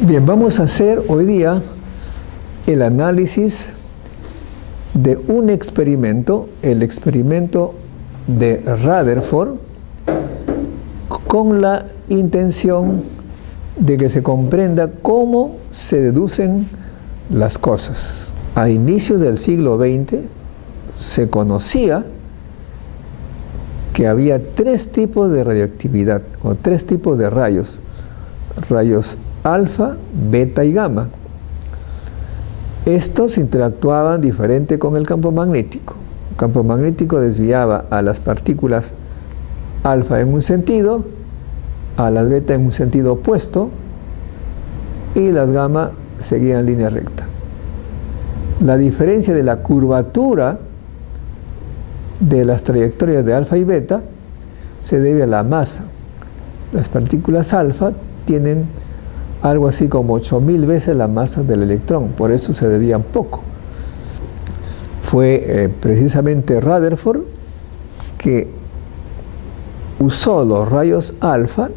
Bien, vamos a hacer hoy día el análisis de un experimento, el experimento de Rutherford, con la intención de que se comprenda cómo se deducen las cosas. A inicios del siglo XX se conocía que había tres tipos de radioactividad o tres tipos de rayos: rayos alfa, beta y gamma. Estos interactuaban diferente con el campo magnético. El campo magnético desviaba a las partículas alfa en un sentido, a las beta en un sentido opuesto, y las gamma seguían en línea recta. La diferencia de la curvatura de las trayectorias de alfa y beta se debe a la masa. Las partículas alfa tienen algo así como 8000 veces la masa del electrón, por eso se desvían poco. Fue precisamente Rutherford que usó los rayos alfa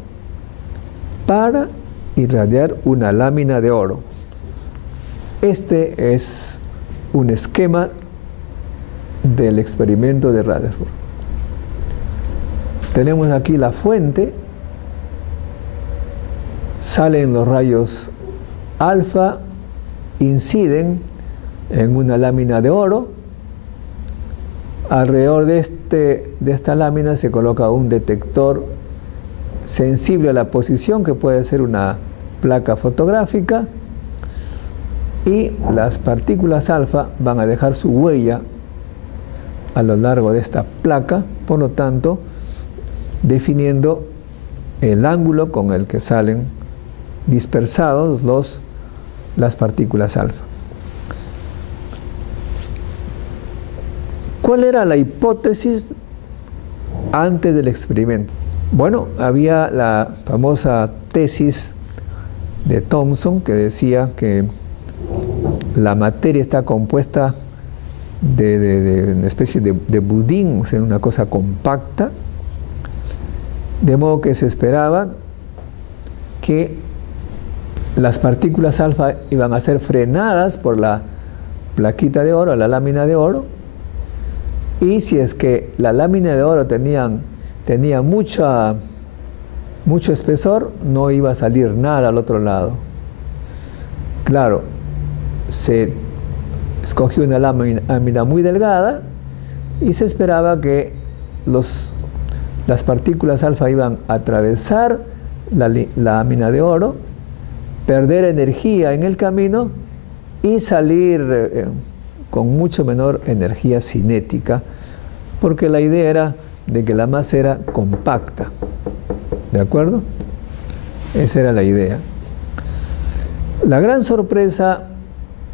para irradiar una lámina de oro. Este es un esquema del experimento de Rutherford. Tenemos aquí la fuente. Salen los rayos alfa, inciden en una lámina de oro. Alrededor de esta lámina se coloca un detector sensible a la posición, que puede ser una placa fotográfica, y las partículas alfa van a dejar su huella a lo largo de esta placa, por lo tanto definiendo el ángulo con el que salen dispersados las partículas alfa. ¿Cuál era la hipótesis antes del experimento? Bueno, había la famosa tesis de Thomson, que decía que la materia está compuesta de una especie de budín, o sea, una cosa compacta, de modo que se esperaba que las partículas alfa iban a ser frenadas por la plaquita de oro, la lámina de oro, y si es que la lámina de oro tenía mucho espesor, no iba a salir nada al otro lado. Claro, se escogió una lámina muy delgada y se esperaba que las partículas alfa iban a atravesar la lámina de oro, perder energía en el camino y salir con mucho menor energía cinética, porque la idea era de que la masa era compacta. ¿De acuerdo? Esa era la idea. La gran sorpresa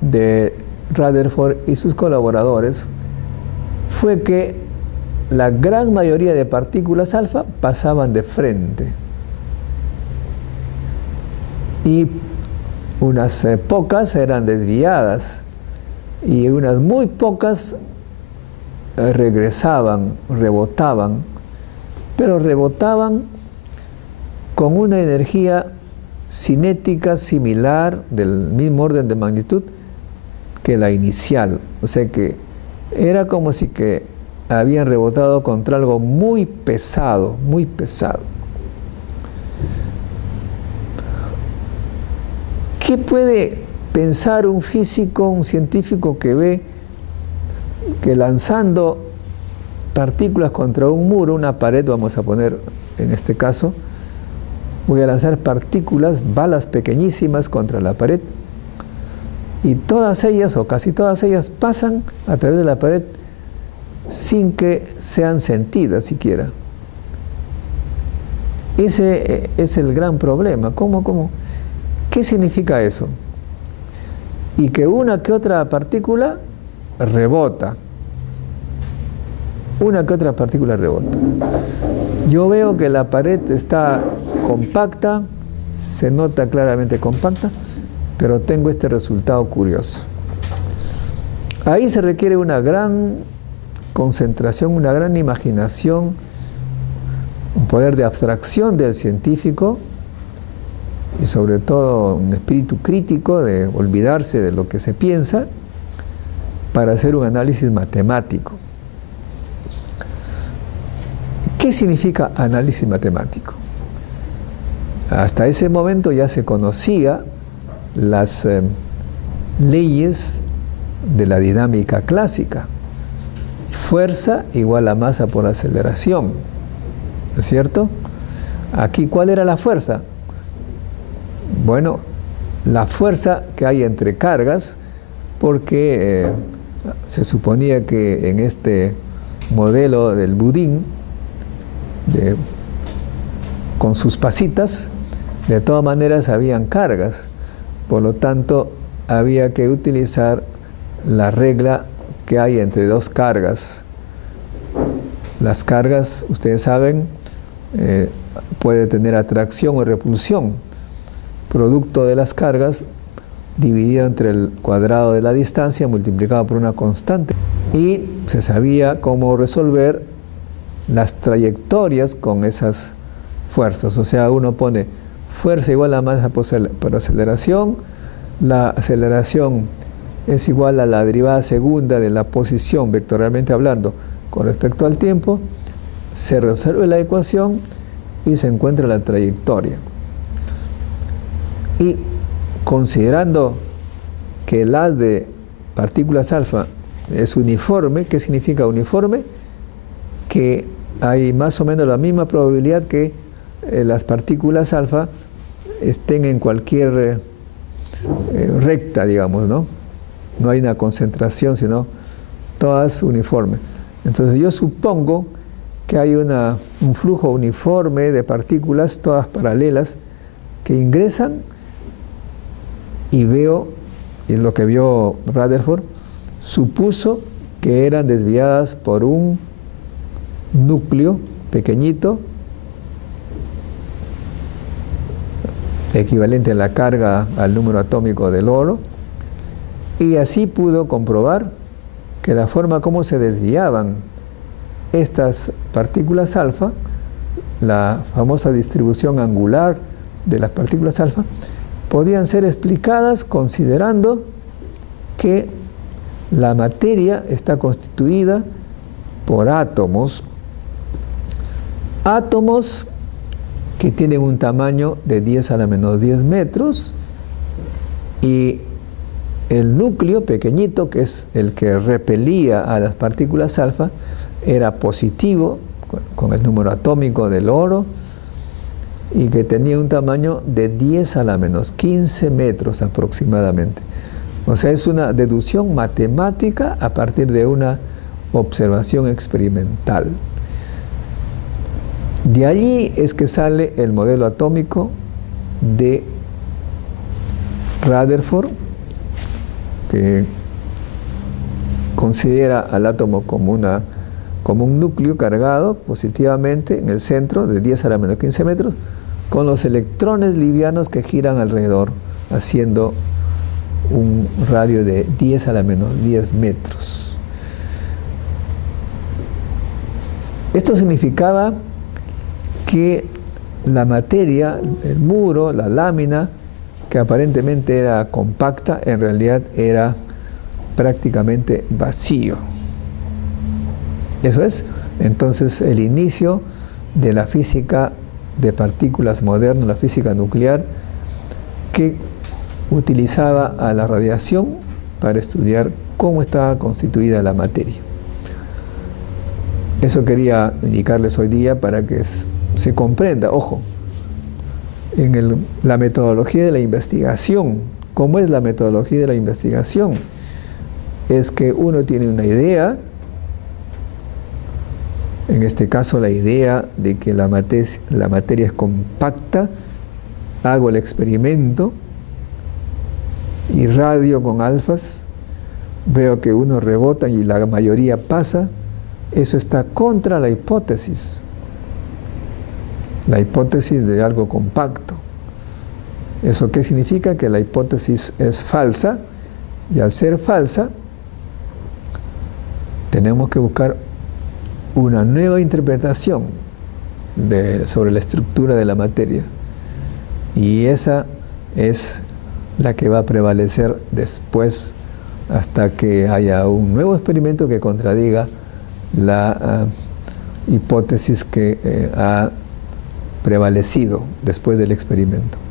de Rutherford y sus colaboradores fue que la gran mayoría de partículas alfa pasaban de frente y unas pocas eran desviadas y unas muy pocas regresaban, rebotaban, pero rebotaban con una energía cinética similar, del mismo orden de magnitud que la inicial. O sea que era como si que habían rebotado contra algo muy pesado, muy pesado. ¿Qué puede pensar un físico, un científico que ve que lanzando partículas contra un muro, una pared, vamos a poner en este caso, voy a lanzar partículas, balas pequeñísimas contra la pared, y todas ellas, o casi todas ellas, pasan a través de la pared sin que sean sentidas siquiera? Ese es el gran problema. ¿Cómo? ¿Qué significa eso? Y que una que otra partícula rebota. Una que otra partícula rebota. Yo veo que la pared está compacta, se nota claramente compacta, pero tengo este resultado curioso. Ahí se requiere una gran concentración, una gran imaginación, un poder de abstracción del científico, y sobre todo un espíritu crítico de olvidarse de lo que se piensa para hacer un análisis matemático. ¿Qué significa análisis matemático? Hasta ese momento ya se conocía las leyes de la dinámica clásica. Fuerza igual a masa por aceleración, ¿no es cierto? Aquí, ¿cuál era la fuerza? Bueno, la fuerza que hay entre cargas, porque se suponía que en este modelo del budín, con sus pasitas, de todas maneras habían cargas, por lo tanto había que utilizar la regla que hay entre dos cargas. Las cargas, ustedes saben, puede tener atracción o repulsión, producto de las cargas dividido entre el cuadrado de la distancia multiplicado por una constante, y se sabía cómo resolver las trayectorias con esas fuerzas. O sea, uno pone fuerza igual a masa por aceleración, la aceleración es igual a la derivada segunda de la posición, vectorialmente hablando, con respecto al tiempo, se resuelve la ecuación y se encuentra la trayectoria. Y considerando que el haz de partículas alfa es uniforme, ¿qué significa uniforme? Que hay más o menos la misma probabilidad que las partículas alfa estén en cualquier recta, digamos, ¿no? No hay una concentración, sino todas uniformes. Entonces yo supongo que hay un flujo uniforme de partículas, todas paralelas, que ingresan, y veo, y lo que vio Rutherford, supuso que eran desviadas por un núcleo pequeñito, equivalente a la carga al número atómico del oro, y así pudo comprobar que la forma como se desviaban estas partículas alfa, la famosa distribución angular de las partículas alfa, podían ser explicadas considerando que la materia está constituida por átomos que tienen un tamaño de 10 a la menos 10 metros, y el núcleo pequeñito, que es el que repelía a las partículas alfa, era positivo con el número atómico del oro, y que tenía un tamaño de 10 a la menos 15 metros aproximadamente. O sea, es una deducción matemática a partir de una observación experimental. De allí es que sale el modelo atómico de Rutherford, que considera al átomo como un núcleo cargado positivamente en el centro de 10 a la menos 15 metros, con los electrones livianos que giran alrededor, haciendo un radio de 10 a la menos 10 metros. Esto significaba que la materia, el muro, la lámina, que aparentemente era compacta, en realidad era prácticamente vacío. Eso es, entonces, el inicio de la física de partículas moderna, la física nuclear, que utilizaba a la radiación para estudiar cómo estaba constituida la materia. Eso quería indicarles hoy día para que se comprenda, ojo, en la metodología de la investigación. ¿Cómo es la metodología de la investigación? Es que uno tiene una idea, en este caso la idea de que la materia es compacta, hago el experimento, irradio con alfas, veo que uno rebota y la mayoría pasa. Eso está contra la hipótesis de algo compacto. ¿Eso qué significa? Que la hipótesis es falsa, y al ser falsa tenemos que buscar una nueva interpretación sobre la estructura de la materia. Y esa es la que va a prevalecer después hasta que haya un nuevo experimento que contradiga la hipótesis que ha prevalecido después del experimento.